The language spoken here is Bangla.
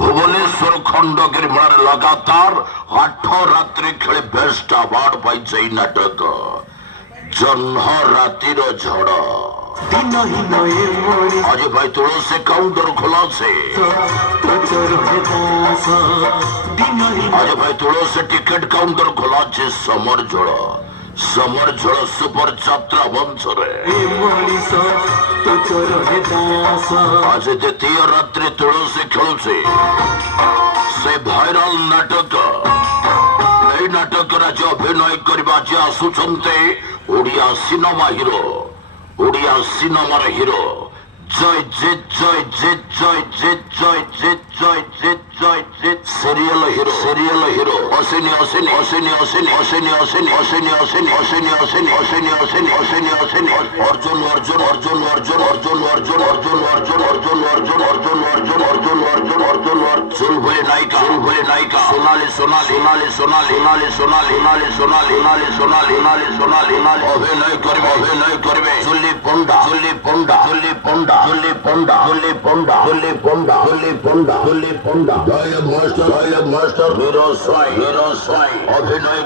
ভুবনেশ্বর খণ্ডগিরি মেলার লাগাতার 8 রাত্রি খেলে বেস্ট আওয়ার্ড পাইছে এই নাটক জহ্ন রাতির ঝড়। আজ ভাই তুলসী কাউন্টার খোলা আছে, আজ ভাই তুলসী টিকেট কাউন্টার খোলা আছে। সমর ঝড় সুপার যাত্রা মঞ্চরে আজ দ্বিতীয় রাত্রি তুলসী খেলছে সে ভাইরাল নাটক। এই নাটকରେ ଆଜି ଅଭିନୟ କରିବା ଆଜି ଆସୁଛନ୍ତି ଓଡ଼ିଆ ସିନେମା ହିରୋ, ଓଡ଼ିଆ ସିନେମାର ହିରୋ ଜୟ ଜିତ୍ ଜୟ ଜିତ୍ ଜୟ ଜିତ୍ ଜୟ ଜିତ୍ ଜୟ ଜିତ୍ ଜୟ ଜିତ୍ ସିରିଏଲ ହିରୋ ଅସିନି ଅସିନି ଅସିନି ଅସିନି ଅସିନି ଅସିନି ଅସିନି ଅସିନି ଅସିନି ଅସିନି ଅସିନି ଅସିନି ଅସିନି ଅସିନି ଅର୍ଜୁନ ଅର୍ଜୁନ ଅର୍ଜୁନ ଅର୍ଜୁନ ଅର୍ଜୁନ ଅର୍ଜୁନ ଅର୍ଜୁନ ଅର୍ଜୁନ ଅର୍ଜୁନ ଅର୍ଜୁନ ଅର୍ଜୁନ ଅର୍ଜୁନ ଅର୍ଜୁନ ଅର୍ଜୁନ ଅର୍ଜୁନ ସୁଲଭଳି ନାୟିକା সোনালি সোনালি সোনালি সোনালি সোনালি সোনালি সোনালি সোনালি সোনালি সোনালি সোনালি অভিনয় করবে জুলি পন্ডা জুলি পন্ডা জুলি পন্ডা জুলি পন্ডা জুলি পন্ডা জুলি পন্ডা জুলি পন্ডা জুলি পন্ডা মাস্টার হিরো সাই অভিনয়